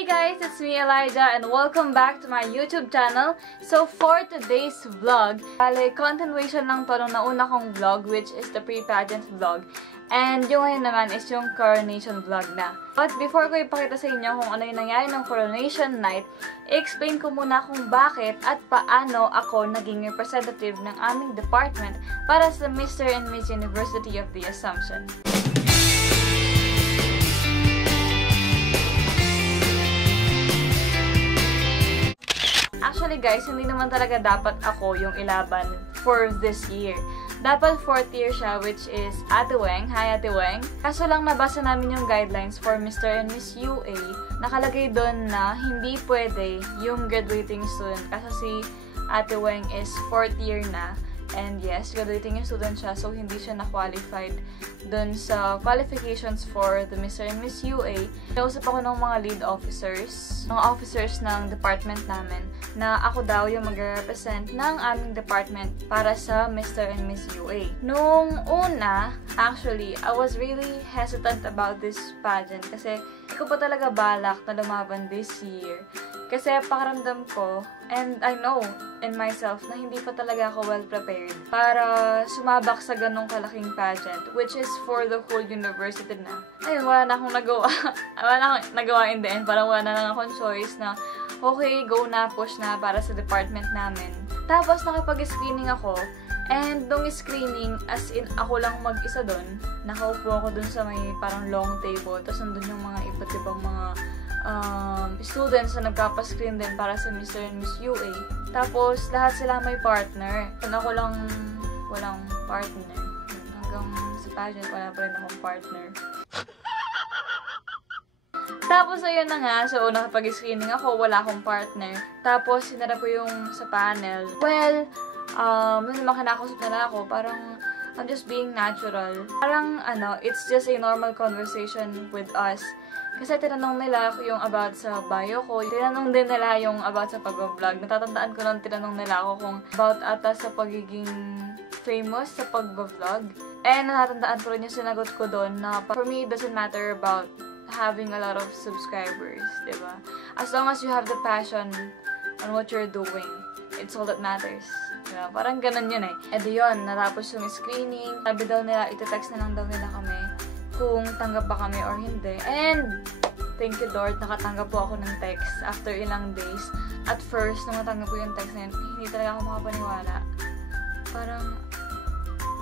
Hey guys, it's me Elijah and welcome back to my YouTube channel. So for today's vlog, continuation lang to nung nauna kong vlog, which is the pre-pageant vlog. And yung ngayon naman is yung coronation vlog na. But before ko ipakita sa inyo kung ano yung nangyari ng coronation night, i-explain ko muna kung bakit at paano ako naging representative ng aming department para sa Mr. and Miss University of the Assumption. Actually guys, hindi naman talaga dapat ako yung ilaban for this year. Dapat 4th year siya, which is Ate Weng. Hi Ate Weng. Kaso lang nabasa namin yung guidelines for Mr. and Miss UA. Nakalagay doon na hindi pwede yung graduating student. Kasi si Ate Weng is 4th year na. And yes, graduating yung student siya, so hindi siya na-qualified dun sa qualifications for the Mr. and Miss UA. Nausap ako ng mga lead officers, mga officers ng department namin, na ako daw yung mag-represent ng aming department para sa Mr. and Miss UA. Nung una, actually, I was really hesitant about this pageant kasi hindi ko pa talaga balak na lumaban this year. Kasi pakiramdam ko, and I know in myself na hindi pa talaga ako well prepared para sumabak sa ganong kalaking pageant, which is for the whole university na. Ayun, wala na akong nagawa. Wala na akong nagawa in the end. Parang wala na lang akong choice na, okay, go na, push na para sa department namin. Tapos nakipag-screening ako, and nung screening, as in ako lang mag-isa dun, nakaupo ako dun sa may parang long table, tapos nandun yung mga iba't ibang mga students na nagpapascreen din para sa Mr. and Miss UA. Tapos, lahat sila may partner. And ako lang walang partner. Hanggang sa pageant, wala pa rin akong partner. Tapos, ayun na nga. So, nakapag-screening ako, wala akong partner. Tapos, sinara ko yung sa panel. Well, nung naman kinakausap nila ako, parang I'm just being natural. Parang, it's just a normal conversation with us. Kasi tinanong nila yung about sa bio ko. Tinanong din nila yung about sa pag-vlog. Natatandaan ko nung tinanong nila ako kung about ata sa pagiging famous sa pag-vlog. And natatandaan ko rin yung sinagot ko doon na for me, it doesn't matter about having a lot of subscribers, diba? As long as you have the passion on what you're doing, it's all that matters. Diba? Parang ganun yun eh. E di yun, natapos yung screening. Sabi daw nila, itetext na lang daw nila kami kung tanggap ba kami or hindi. And, thank you Lord, nakatanggap po ako ng text after ilang days. At first, nung natanggap ko yung text na yun, hindi talaga ako makapaniwala. Parang,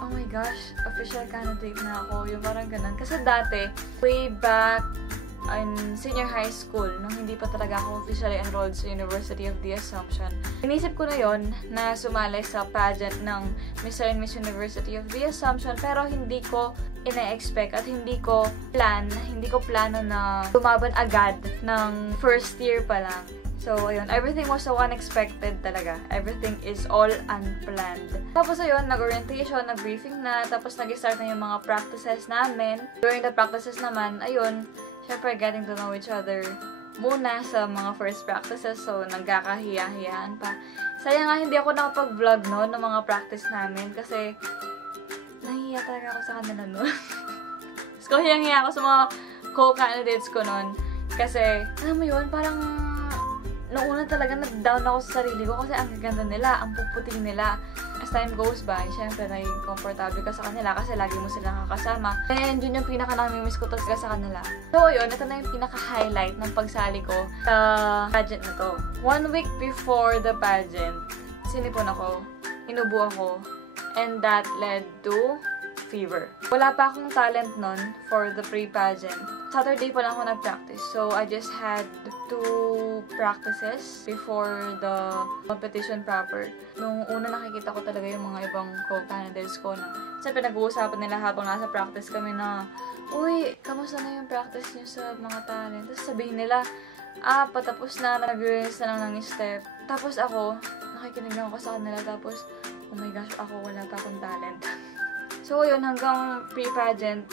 oh my gosh, official candidate na ako. Yung parang ganun. Kasi dati, way back in senior high school, nung hindi pa talaga ako officially enrolled sa University of the Assumption, inisip ko na yon na sumali sa pageant ng Mr. and Miss University of the Assumption, pero hindi ko ina-expect at hindi ko plano na lumaban agad ng first year pa lang. So, ayun, everything was so unexpected talaga. Everything is all unplanned. Tapos, ayun, nag-orientation, nag-briefing na, tapos nag-start na yung mga practices namin. During the practices naman, ayun, syempre, getting to know each other muna sa mga first practices. So, nagkakahiya-hiyaan pa. Sayang nga, hindi ako nakapag-vlog no, ng mga practice namin kasi nahihiya talaga ako sa kanila noon. So, hiyang-hiya ako sa mga co-candidates ko noon. Kasi, alam mo yun, parang noong una talaga na-down ako sa sarili ko kasi ang gaganda nila, ang puputing nila. As time goes by, syempre, naging comfortable ka sa kanila kasi lagi mo silang kakasama. And yun yung pinaka-namimiss ko talaga sa kanila. So, yun, ito na yung pinaka-highlight ng pagsali ko sa pageant na to. 1 week before the pageant, sinipon ako, inubo ako, and that led to fever. Wala pa akong talent nun for the pre-pageant. Saturday pa lang ako nag-practice. So, I just had 2 practices before the competition proper. Nung una nakikita ko talaga yung mga ibang co-candidates ko na siyempre nag-uusapan nila habang nasa practice kami na, uy, kamusta na yung practice niyo sa mga talent? Tapos sabihin nila, patapos na, nag-release na lang ng step. Tapos ako, nakikinig lang ako sa kanila. Tapos, oh my gosh, ako wala pa akong talent. So, yun, hanggang pre-pageant,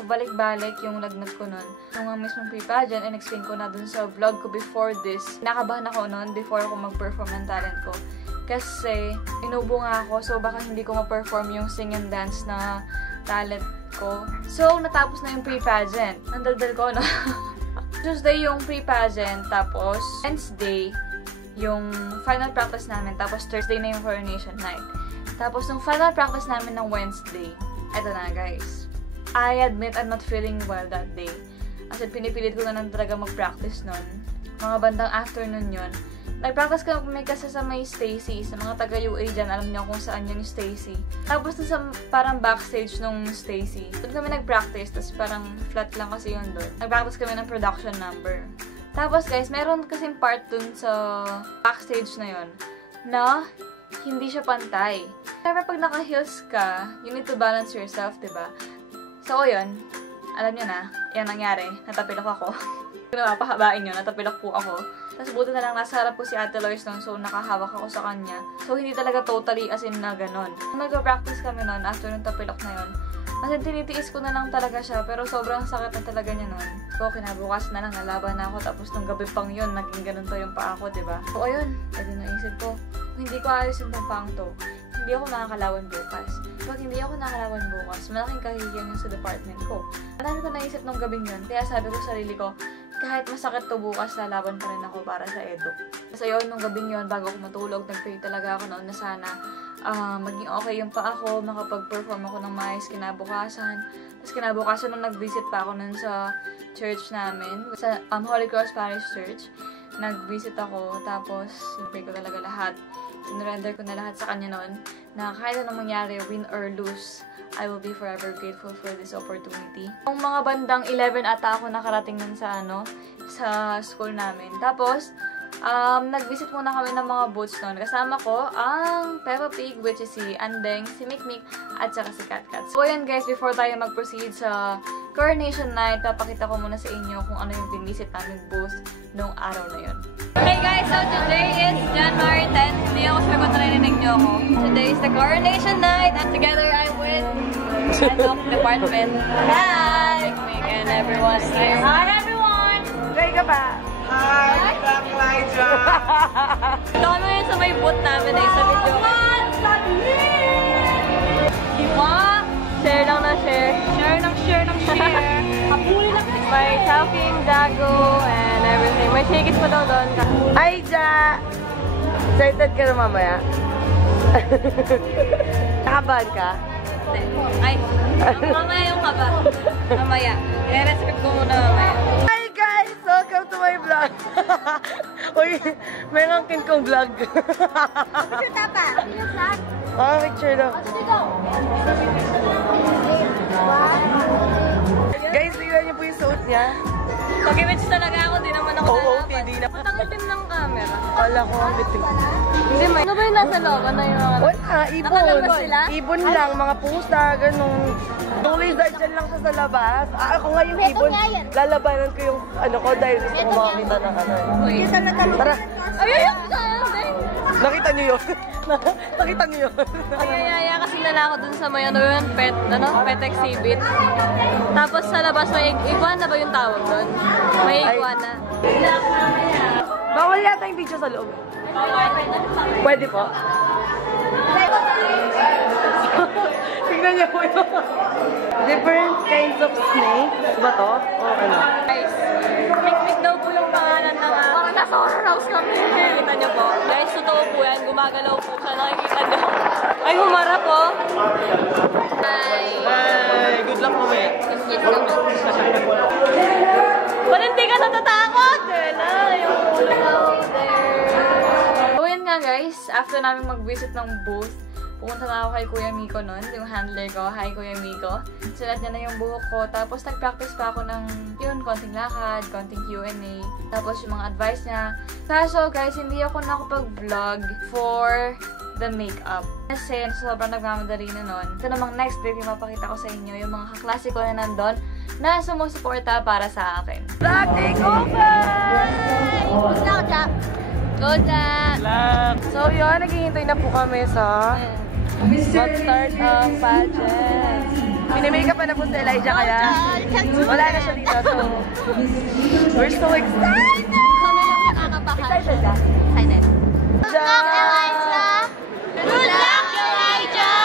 pabalik-balik yung lagnat ko nun. Nung mismong pre-pageant, in-explain ko na dun sa vlog ko before this. Nakabahan ako nun before ako mag-perform ng talent ko. Kasi, inubo nga ako, so baka hindi ko ma-perform yung sing and dance na talent ko. So, natapos na yung pre-pageant. Ang daldal ko, no? Tuesday yung pre-pageant, tapos Wednesday yung final practice namin, tapos Thursday na yung coronation night. Tapos nung final practice namin ng Wednesday, eto na guys. I admit I'm not feeling well that day. Kasi pinipilit ko na lang talaga mag-practice nun. Mga bandang afternoon yun. Nag-practice kami kasi sa may Stacy. Sa mga taga-UA dyan, alam niyo kung saan yung Stacy. Tapos sa parang backstage nung Stacy. Doon kami nag-practice, tapos parang flat lang kasi yun doon. Nag-practice kami ng production number. Tapos guys, meron kasing part dun sa backstage na yun na hindi siya pantay. Pero pag naka-heels ka, you need to balance yourself, diba? So, yun. Alam niyo na, yan nangyari. Natapilok ako. Napapahabain yun, natapilok po ako. Tapos buti na lang nasa harap ko si Ate Lois nun, so nakahawak ako sa kanya. So hindi talaga totally as in na ganon. Nag-practice kami nun after nung tapilok na yun. Kasi tinitiis ko na lang talaga siya, pero sobrang sakit na talaga niya nun. So kinabukas na lang, nalaban na ako, tapos nung gabi pang yun, naging ganon pa yung paa ko, diba? So ayun, edi naisip ko, hindi ko ayos yung pang to. Hindi ako makakalawan bukas. Pag hindi ako nakakalawan bukas, malaking kahihiyan yung sa department ko. Marami ko naisip nung gabing yun, kaya sabi ko sa sarili ko, kahit masakit to bukas, lalaban pa rin ako para sa edu. Kasi yun, nung gabing yun, bago ako matulog, nag-pray talaga ako noon na sana maging okay yung pa ako, makapag-perform ako ng maayos kinabukasan. Tapos kinabukasan nung nag-visit pa ako nun sa church namin, sa Holy Cross Parish Church. Nag-visit ako, tapos sinipay ko talaga lahat. Sinurrender ko na lahat sa kanya noon, na kahit anong mangyari, win or lose, I will be forever grateful for this opportunity. Yung mga bandang 11 ata ako nakarating nun sa sa school namin. Tapos, nag-visit muna kami ng mga booths nun. Kasama ko ang Peppa Pig, which is si Andeng, si Mikmik, at saka si Katkat. So, yun guys, before tayo mag-proceed sa coronation night, papakita ko muna sa inyo kung ano yung binisit namin booth nung araw na yun. Hey guys, so today is January 10th. Hindi ako sure kung narinig niyo ako. Today is the coronation night, and together I'm with head of department. Hi! Mikmik and everyone here. Hi everyone! Gay ka ba? Hi! Black Elijah! Ito kami yun sa may booth namin sa video. Diba? Share lang na share. Share ng share ng share. Kapuli lang. May talking, dago, and everything. May shakes pa daw doon. Hi, Ja! Excited ka na mamaya? Nakabahan ka? Ay, mamaya yung kaba. Mamaya. I-respect ko muna mamaya. Hi guys! Welcome to my vlog! Uy, may ngangkin kong vlog. Picture tapa. Picture daw. Guys, tingnan niyo po yung suot niya. Pag-image talaga ako, di naman ako OOTD na. Matanggal din ng camera. Kala ko ang bitin. Hindi, may. Ano ba yung nasa loob? Ano yung mga... Wala, ibon. Nakalabas sila? Ibon lang, mga pusa, ganun. Yung lizard dyan lang siya sa labas. Ako nga yung ibon. Lalabanan ko yung ano ko dahil gusto ko makakita ng ano. Tara. Ayun! Nakita niyo yun? Nakita niyo yun? Ayayaya kasi nala ako dun sa may ano yun, pet exhibit. Tapos sa labas may iguana ba yung tawag dun? May iguana. Bawal yata yung video sa loob. Pwede po. Tingnan niyo po yun. Different kinds of snakes ba to? O ano? Guys, Mikmik daw po yung pangalan ng parang nasa horror house kami. Nakikita niyo po. Guys, totoo po yan. Gumagalaw po siya. Nakikita niyo. Ay, humarap po. Hi. Hi! Good luck mamaya. Yes naman. Ba't hindi ka natatakot? Wala. Yung hello there. So, yun nga guys. After namin mag-visit ng booth, pumunta na ako kay Kuya Miko nun, yung handler ko. Hi, Kuya Miko. Silat niya na yung buhok ko. Tapos, nag-practice pa ako ng, yun, konting lakad, konting Q&A. Tapos, yung mga advice niya. Kaso, guys, hindi ako nakapag-vlog for the makeup. Kasi, sobrang nagmamadali na nun. Ito namang next video, mapakita ko sa inyo yung mga kaklase ko na nandun na sumusuporta para sa akin. Vlog takeover! Go, Jack! So, yun, naghihintay na po kami sa mag-start ang pageant. Minimake pa na po si Elijah kaya wala na siya dito. So, we're so excited! Kami lang nakakabahan. Excited ka? Excited. Good luck, Elijah! Good luck, Elijah!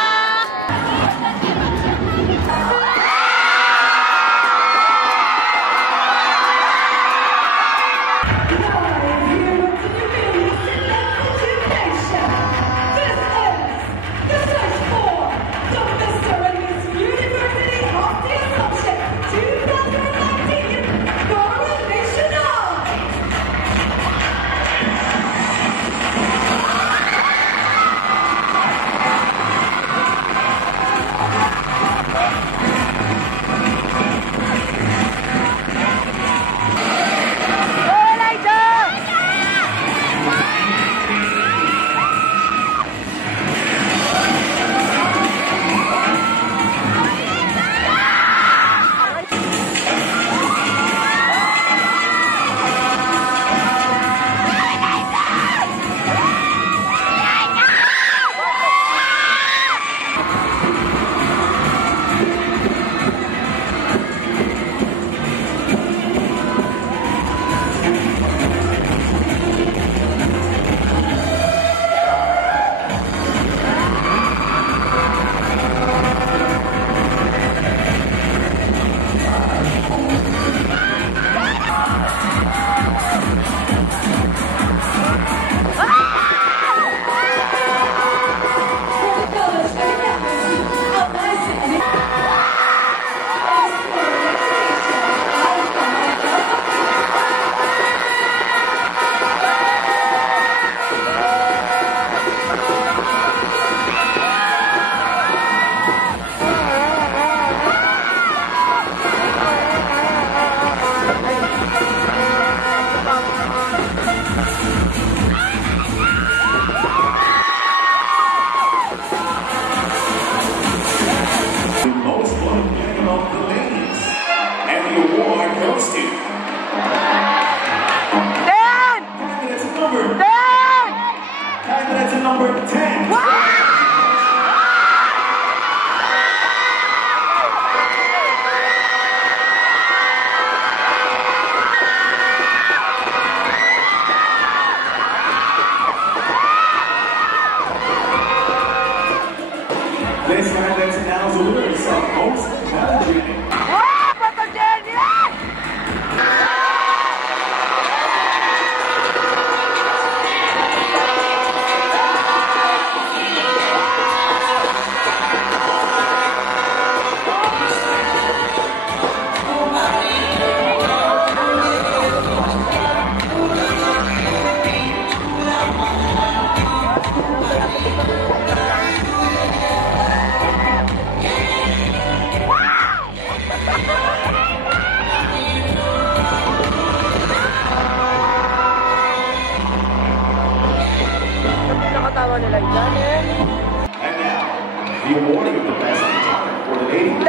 number 10. This time, let's announce the winners of most challenging. nila dyan eh. And now, the awarding of the best in talent for the ladies. 10!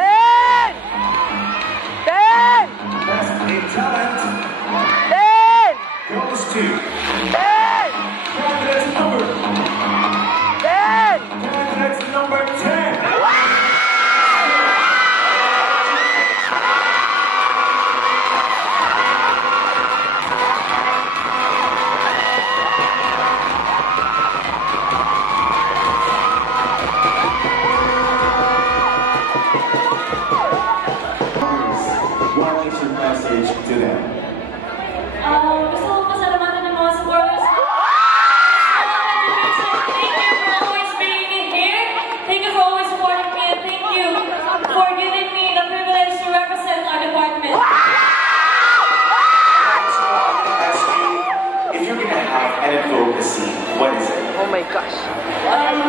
10! Best in talent 10! goes to 10! candidate number 10! candidate number 10. What is your message to them? Gusto ko pasalamatan ng mga supporters ko. Thank you for always being here. Thank you for always supporting me. And thank you for giving me the privilege to represent our department. If you're gonna have an advocacy, what is it? Oh my gosh.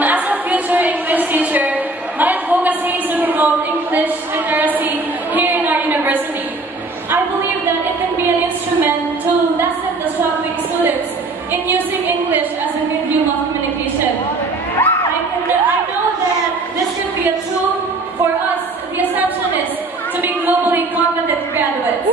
As a future English teacher, my advocacy is to promote English literacy here in our university. I believe that it can be an instrument to lessen the struggling students in using English as a medium of communication. I know that this should be a tool for us, the Assumptionists, to be globally competent graduates.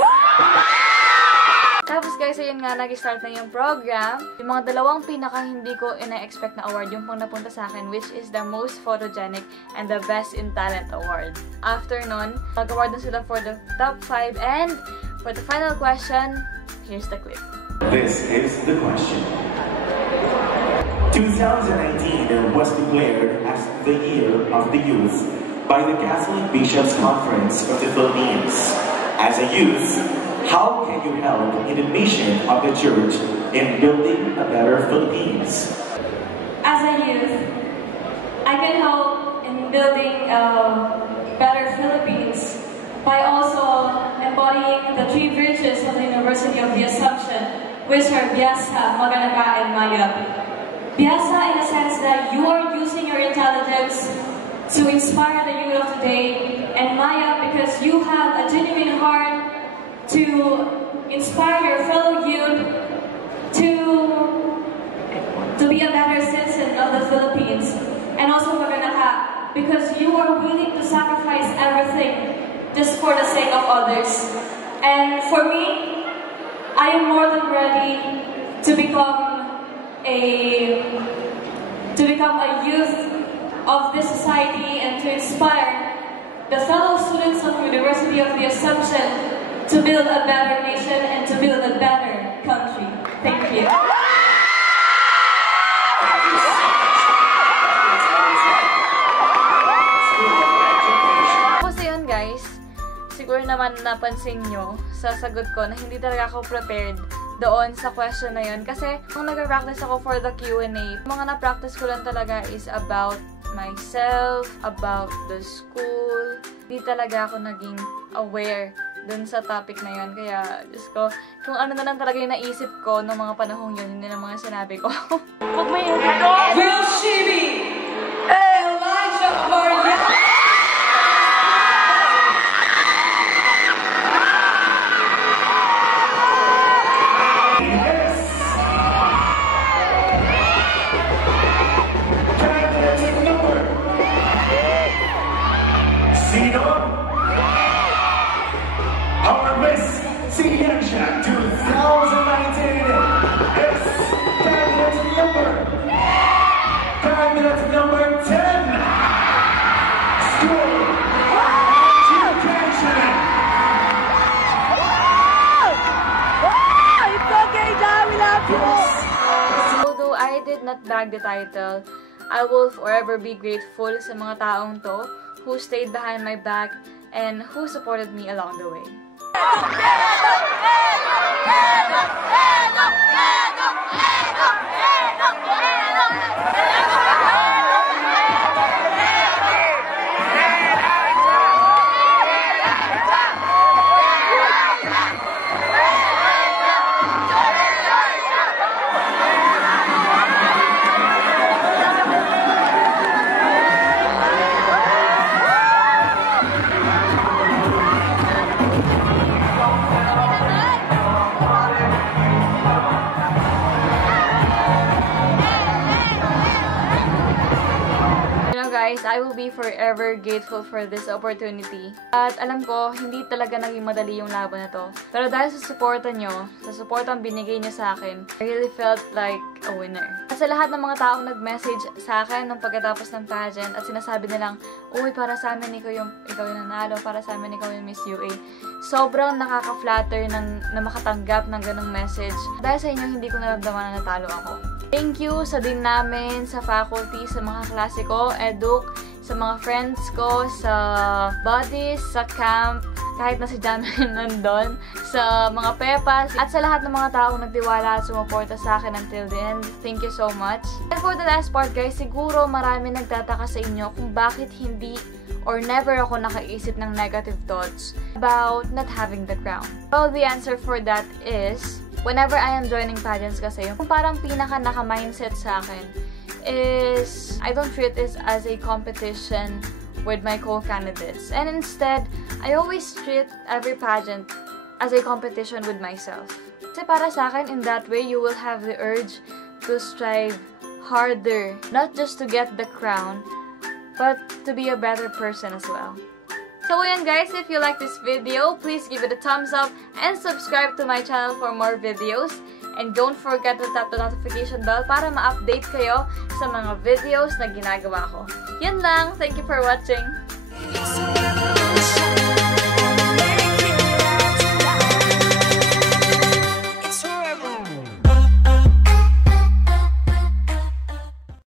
Tapos guys, ayun nga, nag-start na yung program. Yung mga dalawang pinaka hindi ko ina-expect na award, yung pang napunta sa akin, which is the most photogenic and the best in talent award. After nun, mag-award na sila for the top 5, and for the final question, here's the clip. This is the question. 2019 was declared as the Year of the Youth by the Catholic Bishops' Conference of the Philippines. As a youth, how can you help in the mission of the Church in building a better Philippines? As a youth, I can help in building a better Philippines by also embodying the three virtues of the University of the Assumption, which are Biasa, Magalaka, and Mayab. Biasa in the sense that you are using your intelligence to inspire the youth of today, and Mayab because you have a genuine heart to inspire your fellow youth to be a better citizen of the Philippines. And also Magalaka, because you are willing to sacrifice everything just for the sake of others. And for me, I am more than ready to become a youth of this society and to inspire the fellow students of the University of the Assumption to build a better nation and to build a better country. Thank you. Kasi yun guys, siguro naman napansin nyo sa sagot ko na hindi talaga ako prepared doon sa question na yun. Kasi kung nag-practice ako for the Q&A, mga na-practice ko lang talaga is about myself, about the school. Hindi talaga ako naging aware dun sa topic na yun. Kaya, Diyos ko, kung ano na lang talaga yung naisip ko noong mga panahong yun, hindi na mga sinabi ko. Huwag may Will Shibi! Elijah Maria! Our Miss Siansha 2019 is candidate number I did not bag the title, I will forever be grateful sa mga taong to who stayed behind my back and who supported me along the way. Guys, I will be forever grateful for this opportunity. At alam ko, hindi talaga naging madali yung laban na to. Pero dahil sa suporta nyo, sa suportang binigay nyo sa akin, I really felt like a winner. At sa lahat ng mga taong nag-message sa akin nung pagkatapos ng pageant at sinasabi nilang, uy, para sa amin ikaw yung nanalo, para sa amin ikaw yung Miss UA. Sobrang nakaka-flatter na makatanggap ng ganong message. Dahil sa inyo, hindi ko naramdaman na natalo ako. Thank you sa din namin, sa faculty, sa mga klase ko, eduk, sa mga friends ko, sa buddies, sa camp, kahit na si Janine nandun, sa mga pepas, at sa lahat ng mga taong nagtiwala at sumuporta sa akin until the end. Thank you so much. And for the last part guys, siguro marami nagtataka sa inyo kung bakit hindi or never ako nakaisip ng negative thoughts about not having the crown. Well, the answer for that is, whenever I am joining pageants kasi, yung parang pinaka naka-mindset sa akin is, I don't treat this as a competition with my co-candidates. And instead, I always treat every pageant as a competition with myself. Kasi para sa akin, in that way, you will have the urge to strive harder, not just to get the crown, but to be a better person as well. So ayan guys, if you like this video, please give it a thumbs up and subscribe to my channel for more videos. And don't forget to tap the notification bell para ma-update kayo sa mga videos na ginagawa ko. Yun lang! Thank you for watching!